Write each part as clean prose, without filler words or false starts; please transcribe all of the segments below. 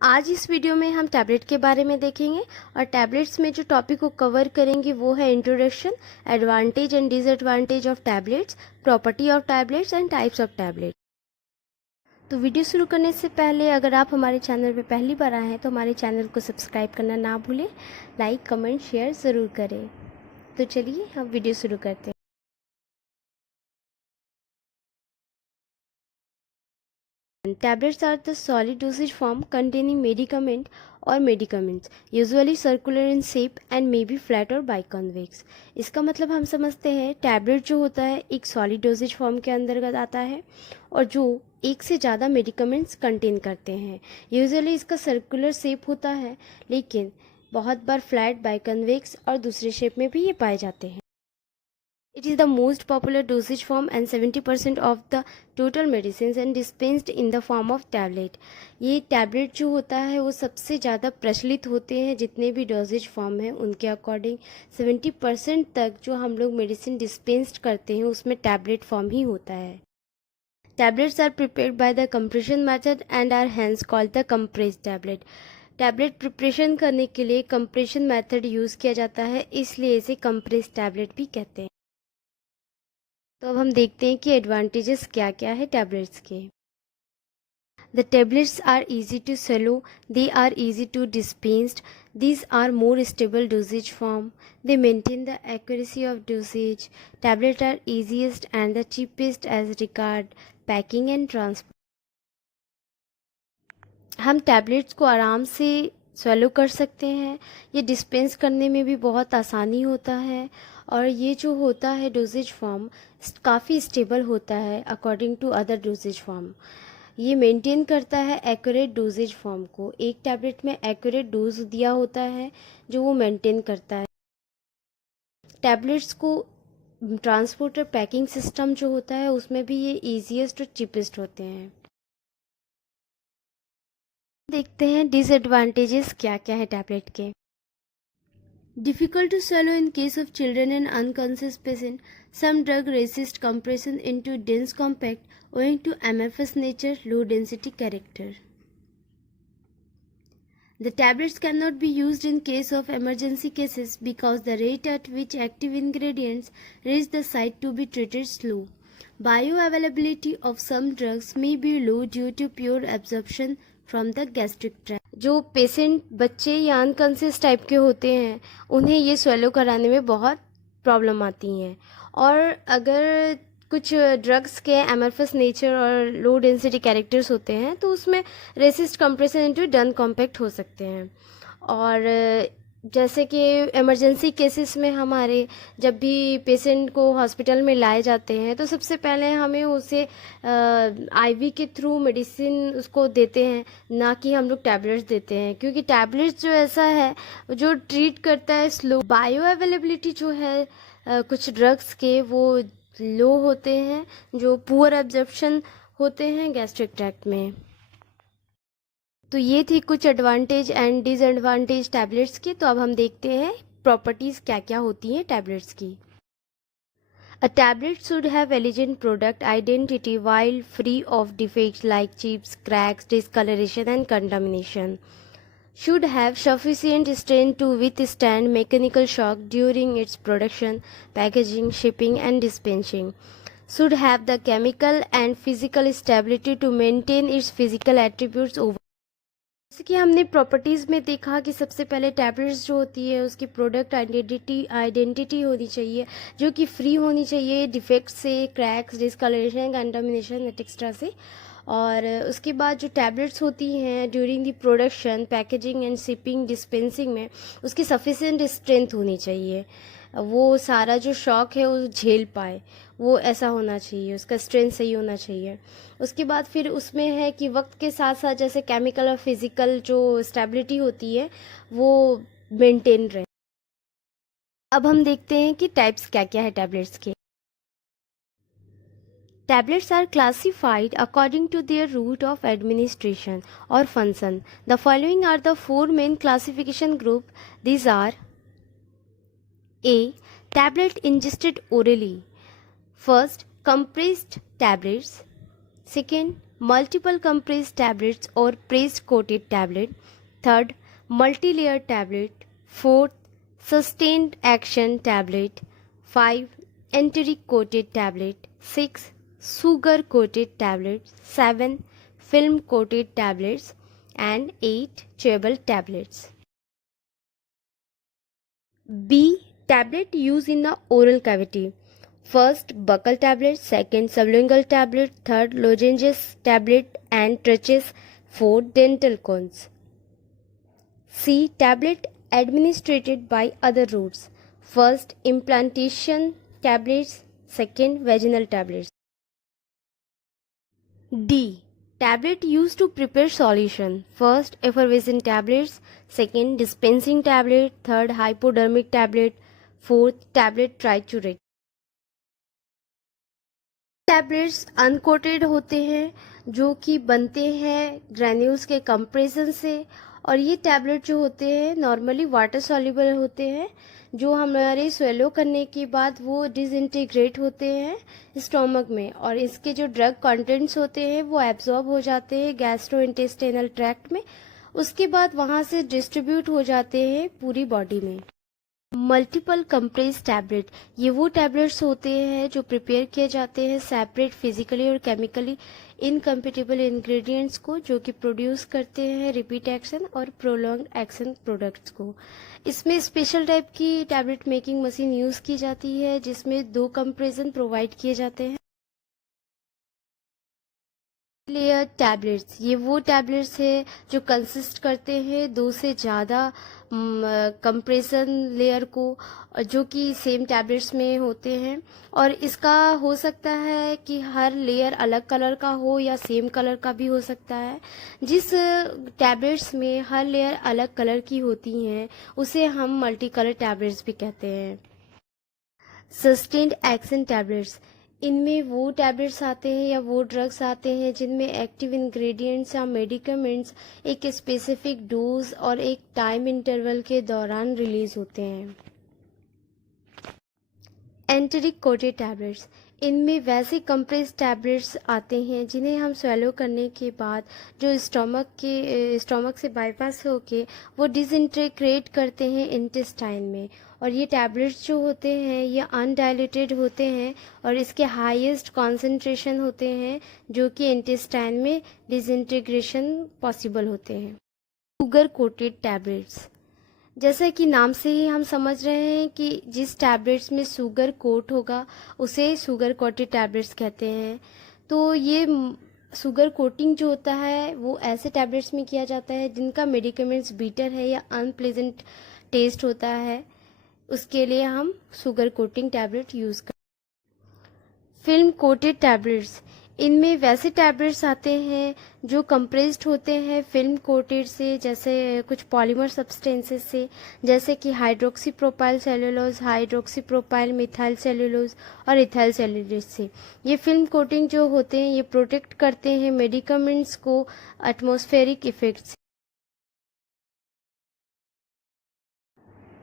आज इस वीडियो में हम टैबलेट के बारे में देखेंगे और टैबलेट्स में जो टॉपिक को कवर करेंगे वो है introduction, advantage and disadvantage of tablets, property of tablets and types of tablet. तो वीडियो शुरू करने से पहले अगर आप हमारे चैनल पर पहली बार आए हैं तो हमारे चैनल को सब्सक्राइब करना ना भूलें, लाइक कमेंट शेयर ज़रूर करें। तो चलिए हम वीडियो शुरू करते हैं। Tablets are the solid dosage form containing medicament or medicaments, usually circular in shape and may be flat or biconvex। इसका मतलब हम समझते हैं टैबलेट जो होता है एक सॉलिड डोजेज फॉर्म के अंतर्गत आता है और जो एक से ज़्यादा मेडिकमेंट्स कंटेन करते हैं। यूजुअली इसका सर्कुलर शेप होता है, लेकिन बहुत बार फ्लैट, बाइकन्वेक्स और दूसरे शेप में भी ये पाए जाते हैं। It is the most popular dosage form and 70% of the total medicines and dispensed in the form of tablet। ये टैबलेट जो होता है वो सबसे ज़्यादा प्रचलित होते हैं, जितने भी डोजेज फॉर्म हैं उनके अकॉर्डिंग 70% तक जो हम लोग मेडिसिन डिस्पेंस्ड करते हैं उसमें टैबलेट फॉर्म ही होता है। Tablets are prepared by the compression method and are hence called the compressed tablet. Tablet preparation करने के लिए कंप्रेशन मेथड यूज़ किया जाता है, इसलिए इसे कंप्रेस्ड टैबलेट भी कहते हैं। तो अब हम देखते हैं कि एडवांटेजेस क्या क्या है टैबलेट्स के। The tablets are easy to swallow, they are easy to dispensed, these are more stable dosage form, they maintain the accuracy of dosage, tablets are easiest and the cheapest as regard packing and transport। हम tablets को आराम से swallow कर सकते हैं, ये dispense करने में भी बहुत आसानी होता है और ये जो होता है डोजेज फॉर्म काफ़ी स्टेबल होता है according to other dosage form. ये मेंटेन करता है एक्यूरेट डोजेज फॉर्म को, एक टैबलेट में एक्यूरेट डोज दिया होता है जो वो मेंटेन करता है। टैबलेट्स को ट्रांसपोर्टर पैकिंग सिस्टम जो होता है उसमें भी ये ईजीएस्ट और चीपेस्ट होते हैं। देखते हैं डिसएडवांटेजेस क्या क्या है टैबलेट के। Difficult to swallow in case of children and unconscious patient. Some drug resist compression into dense compact owing to amorphous nature, low density character. The tablets cannot be used in case of emergency cases because the rate at which active ingredients reach the site to be treated slow. Bioavailability of some drugs may be low due to pure absorption from the gastric tract। जो patient बच्चे या unconscious type के होते हैं उन्हें ये swallow कराने में बहुत प्रॉब्लम आती हैं, और अगर कुछ ड्रग्स के एमरफस नेचर और लो डेंसिटी कैरेक्टर्स होते हैं तो उसमें resist compression into done compact हो सकते हैं। और जैसे कि इमरजेंसी केसेस में हमारे जब भी पेशेंट को हॉस्पिटल में लाए जाते हैं तो सबसे पहले हमें उसे आईवी के थ्रू मेडिसिन उसको देते हैं, ना कि हम लोग टैबलेट्स देते हैं, क्योंकि टैबलेट्स जो ऐसा है जो ट्रीट करता है स्लो। बायो अवेलेबिलिटी जो है कुछ ड्रग्स के वो लो होते हैं, जो पुअर एब्जॉर्प्शन होते हैं गैस्ट्रिक ट्रैक्ट में। तो ये थी कुछ एडवांटेज एंड डिसएडवांटेज टैबलेट्स की। तो अब हम देखते हैं प्रॉपर्टीज़ क्या क्या होती हैं टैबलेट्स की। A tablet should have elegant product identity while free of defects like chips, cracks, discoloration and contamination. Should have sufficient strength to withstand mechanical shock during its production, packaging, shipping and dispensing. Should have the chemical and physical stability to maintain its physical attributes over। जैसे कि हमने properties में देखा कि सबसे पहले tablets जो होती है उसकी प्रोडक्ट आइडेंटिटी होनी चाहिए जो कि फ्री होनी चाहिए डिफेक्ट से, क्रैक्स, डिस्कलरेशन, कंटामिनेशन एक्स्ट्रा से। और उसके बाद जो टैबलेट्स होती हैं during the production, packaging and shipping, dispensing में उसकी सफिशिएंट स्ट्रेंथ होनी चाहिए, वो सारा जो शॉक है वो झेल पाए, वो ऐसा होना चाहिए, उसका स्ट्रेंथ सही होना चाहिए। उसके बाद फिर उसमें है कि वक्त के साथ साथ जैसे केमिकल और फिजिकल जो स्टेबिलिटी होती है वो मेंटेन रहे। अब हम देखते हैं कि टाइप्स क्या क्या है टैबलेट्स के। Tablets are classified according to their route of administration or function. The following are the four main classification group. These are A. Tablet ingested orally. First, compressed tablets. Second, multiple compressed tablets or pressed coated tablet. Third, multi-layer tablet. Fourth, sustained action tablet. 5, enteric coated tablet. 6, sugar coated tablet. 7, film coated tablets. And 8, chewable tablets. B. Tablet used in the oral cavity. First, buccal tablet. Second, sublingual tablet. Third, lozenges tablet and trachis. Fourth, dental cones. C. Tablet administered by other routes. First, implantation tablets. Second, vaginal tablets. D. Tablet used to prepare solution. First, effervescent tablets. Second, dispensing tablet. Third, hypodermic tablet. Fourth, tablet triturate. Tablets uncoated होते हैं जो कि बनते हैं granules के compression से, और ये टैबलेट जो होते हैं नॉर्मली वाटर सॉल्युबल होते हैं, जो हमारे स्वेलो करने के बाद वो डिसइंटीग्रेट होते हैं स्टोमक में, और इसके जो ड्रग कंटेंट्स होते हैं वो एब्जॉर्ब हो जाते हैं गैस्ट्रोइंटेस्टाइनल ट्रैक्ट में, उसके बाद वहाँ से डिस्ट्रीब्यूट हो जाते हैं पूरी बॉडी में। मल्टीपल कंप्रेस टैबलेट, ये वो टैबलेट्स होते हैं जो प्रिपेयर किए जाते हैं सेपरेट फिजिकली और केमिकली इनकम्पेटिबल इंग्रेडिएंट्स को, जो कि प्रोड्यूस करते हैं रिपीट एक्शन और प्रोलॉन्ग एक्शन प्रोडक्ट्स को। इसमें स्पेशल टाइप की टैबलेट मेकिंग मशीन यूज की जाती है जिसमें 2 कंप्रेशन प्रोवाइड किए जाते हैं। लेयर टैबलेट्स, ये वो टैबलेट्स है जो कंसिस्ट करते हैं 2 से ज़्यादा कंप्रेशन लेयर को, जो कि सेम टैबलेट्स में होते हैं, और इसका हो सकता है कि हर लेयर अलग कलर का हो या सेम कलर का भी हो सकता है। जिस टैबलेट्स में हर लेयर अलग कलर की होती हैं उसे हम मल्टी कलर टैबलेट्स भी कहते हैं। सस्टेन्ड एक्शन टैबलेट्स, इनमें वो टैबलेट्स आते हैं या वो ड्रग्स आते हैं जिनमें एक्टिव इंग्रेडिएंट्स या मेडिकामेंट्स एक स्पेसिफिक डोज और एक टाइम इंटरवल के दौरान रिलीज होते हैं। एंटेरिक कोटेड टैबलेट्स, इनमें वैसे कंप्रेस टैबलेट्स आते हैं जिन्हें हम स्वेलो करने के बाद जो स्टोमक से बाईपास होके वो डिसइंटीग्रेट करते हैं इंटेस्टाइन में, और ये टैबलेट्स जो होते हैं ये अनडाइलेटेड होते हैं और इसके हाईएस्ट कॉन्सेंट्रेशन होते हैं जो कि इंटेस्टाइन में डिसइंटीग्रेशन पॉसिबल होते हैं। शुगर कोटेड टैबलेट्स, जैसे कि नाम से ही हम समझ रहे हैं कि जिस टैबलेट्स में शुगर कोट होगा उसे शुगर कोटेड टैबलेट्स कहते हैं। तो ये शुगर कोटिंग जो होता है वो ऐसे टैबलेट्स में किया जाता है जिनका मेडिकामेंट्स बीटर है या अनप्लेजेंट टेस्ट होता है, उसके लिए हम शुगर कोटिंग टैबलेट यूज़ करते हैं। फिल्म कोटेड टैबलेट्स, इनमें वैसे टैबलेट्स आते हैं जो कंप्रेस्ड होते हैं फिल्म कोटेड से, जैसे कुछ पॉलीमर सब्सटेंसेस से, जैसे कि hydroxy propyl cellulose, hydroxy propyl methyl cellulose और इथाइल सेलुलोज से। ये फिल्म कोटिंग जो होते हैं ये प्रोटेक्ट करते हैं मेडिकामेंट्स को एटमॉस्फेरिक इफेक्ट से।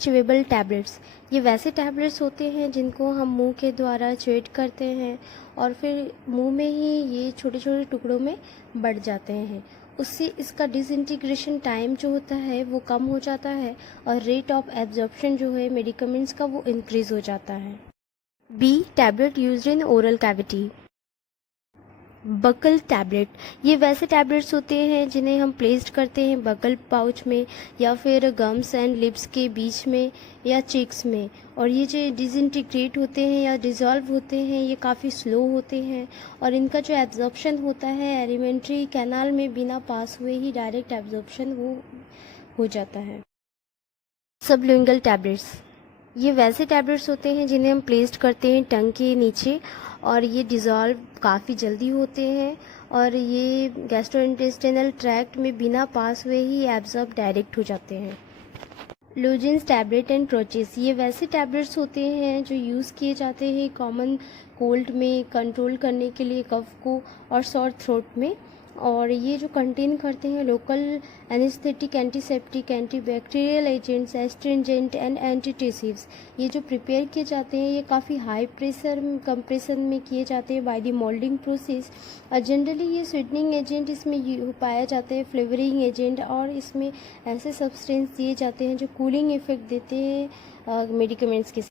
च्यूएबल टैबलेट्स, ये वैसे टैबलेट्स होते हैं जिनको हम मुंह के द्वारा च्यूएट करते हैं और फिर मुंह में ही ये छोटे छोटे टुकड़ों में बढ़ जाते हैं, उससे इसका डिसइंटीग्रेशन टाइम जो होता है वो कम हो जाता है और रेट ऑफ एब्जॉर्प्शन जो है मेडिकामेंट्स का वो इंक्रीज हो जाता है। B. Tablet used in oral cavity. Buccal tablet, ये वैसे टैबलेट्स होते हैं जिन्हें हम प्लेस्ड करते हैं बकल पाउच में या फिर गम्स एंड लिप्स के बीच में या चिक्स में, और ये जो डिसइंटीग्रेट होते हैं या डिज़ोल्व होते हैं ये काफ़ी स्लो होते हैं और इनका जो एब्जॉर्प्शन होता है एलिमेंट्री कैनाल में बिना पास हुए ही डायरेक्ट एब्जॉर्प्शन वो हो जाता है। सबलिंगुअल टैबलेट्स, ये वैसे टैबलेट्स होते हैं जिन्हें हम प्लेस्ड करते हैं टंग के नीचे और ये डिज़ोल्व काफ़ी जल्दी होते हैं और ये गैस्ट्रोइंटेस्टाइनल ट्रैक्ट में बिना पास हुए ही एब्जॉर्ब डायरेक्ट हो जाते हैं। लोजेंस टैबलेट एंड ट्रोचेस, ये वैसे टैबलेट्स होते हैं जो यूज़ किए जाते हैं कॉमन कोल्ड में कंट्रोल करने के लिए कफ को और सॉर थ्रोट में, और ये जो कंटेन करते हैं local anaesthetic, antiseptic, antibacterial agents, astringent and antitussives. ये जो प्रिपेयर किए जाते हैं ये काफ़ी हाई प्रेशर कंप्रेशन में किए जाते हैं बाय द मोल्डिंग प्रोसेस। और जनरली ये स्वीटनिंग एजेंट इसमें पाया जाता है, फ्लेवरिंग एजेंट, और इसमें ऐसे सब्सटेंस दिए जाते हैं जो कूलिंग इफेक्ट देते हैं मेडिकमेंट्स के।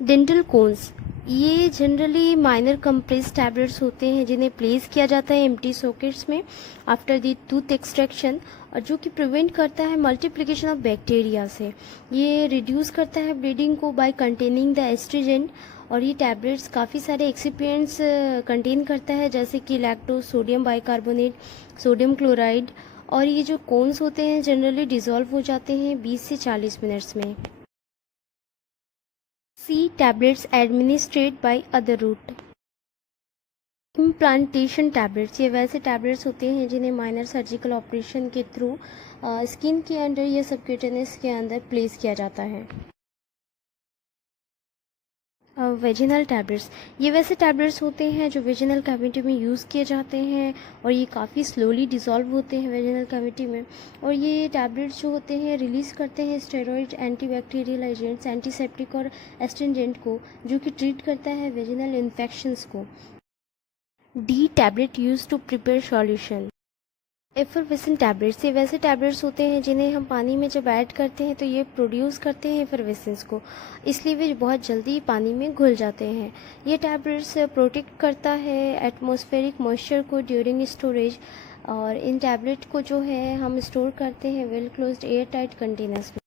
डेंटल कोन्स, ये जनरली माइनर कंप्रेस टैबलेट्स होते हैं जिन्हें प्लेस किया जाता है एम्प्टी सॉकेट्स में आफ्टर द टूथ एक्सट्रैक्शन, और जो कि प्रिवेंट करता है मल्टीप्लिकेशन ऑफ बैक्टीरिया से। ये रिड्यूस करता है ब्लीडिंग को बाय कंटेनिंग द एस्ट्रिजेंट। और ये टैबलेट्स काफ़ी सारे एक्सिपिएंट्स कंटेन करता है जैसे कि lactose, sodium bicarbonate, sodium chloride. और ये जो कोन्स होते हैं जनरली डिज़ोल्व हो जाते हैं 20 से 40 मिनट्स में। C. Tablets administered by other route. Implantation tablets, ये वैसे टैबलेट्स होते हैं जिन्हें माइनर सर्जिकल ऑपरेशन के थ्रू स्किन के अंदर या सबक्यूटेनियस के अंदर प्लेस किया जाता है। वेजिनल टैबलेट्स, ये वैसे टैबलेट्स होते हैं जो वेजिनल कैविटी में यूज़ किए जाते हैं और ये काफ़ी स्लोली डिज़ोल्व होते हैं वेजिनल कैविटी में। और ये टैबलेट्स जो होते हैं रिलीज़ करते हैं स्टेरॉइड, एंटीबैक्टीरियल एजेंट्स, एंटीसेप्टिक और एस्ट्रिंजेंट को, जो कि ट्रीट करता है वेजिनल इन्फेक्शंस को। D. Tablet use to prepare solution. Effervescent tablets, ये वैसे टैबलेट्स होते हैं जिन्हें हम पानी में जब ऐड करते हैं तो ये प्रोड्यूस करते हैं एफरवेसेंस को, इसलिए वे बहुत जल्दी पानी में घुल जाते हैं। ये टैबलेट्स प्रोटेक्ट करता है एटमॉस्फेरिक मॉइस्चर को ड्यूरिंग स्टोरेज, और इन टैबलेट को जो है हम स्टोर करते हैं well closed air tight containers में।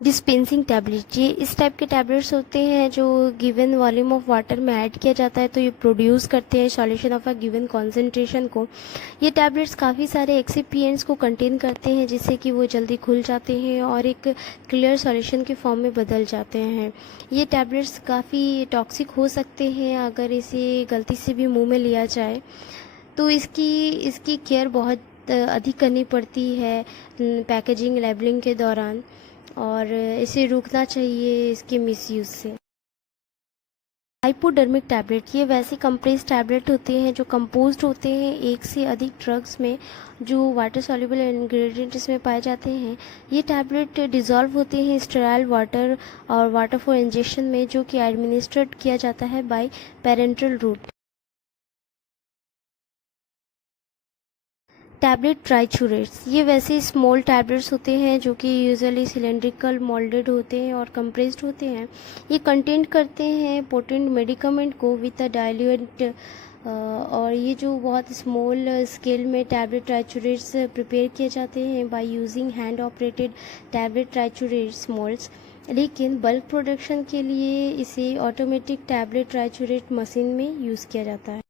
डिस्पेंसिंग टैबलेट, ये इस टाइप के टैबलेट्स होते हैं जो गिवन वॉल्यूम ऑफ वाटर में ऐड किया जाता है तो ये प्रोड्यूस करते हैं solution of a given concentration को। ये टैबलेट्स काफ़ी सारे एक्सिपिएंट्स को कंटेन करते हैं जिससे कि वो जल्दी खुल जाते हैं और एक क्लियर सॉल्यूशन के फॉर्म में बदल जाते हैं। ये टैबलेट्स काफ़ी टॉक्सिक हो सकते हैं अगर इसे गलती से भी मुँह में लिया जाए, तो इसकी केयर बहुत अधिक करनी पड़ती है पैकेजिंग लेबलिंग के दौरान, और इसे रोकना चाहिए इसके मिसयूज़ से। हाइपोडर्मिक टैबलेट, ये वैसे कंप्रेस टैबलेट होते हैं जो कंपोज्ड होते हैं एक से अधिक ड्रग्स में जो वाटर सॉल्युबल इंग्रेडिएंट इसमें पाए जाते हैं। ये टैबलेट डिज़ोल्व होते हैं स्टेराइल वाटर और वाटर फॉर इंजेक्शन में, जो कि एडमिनिस्ट्रेट किया जाता है बाय पेरेंटल रूट। टैबलेट ट्राइचूरेट्स, ये वैसे स्मॉल टैबलेट्स होते हैं जो कि यूजुअली सिलेंड्रिकल मोल्डेड होते हैं और कंप्रेस्ड होते हैं। ये कंटेन करते हैं पोटेंट मेडिकामेंट को विद अ डाइल्यूएंट, और ये जो बहुत स्मॉल स्केल में टैबलेट ट्राइचूरेट्स प्रिपेयर किए जाते हैं by using hand operated tablet triturates moulds, लेकिन बल्क प्रोडक्शन के लिए इसे ऑटोमेटिक टैबलेट ट्राइचूरेट मशीन में यूज़ किया जाता है।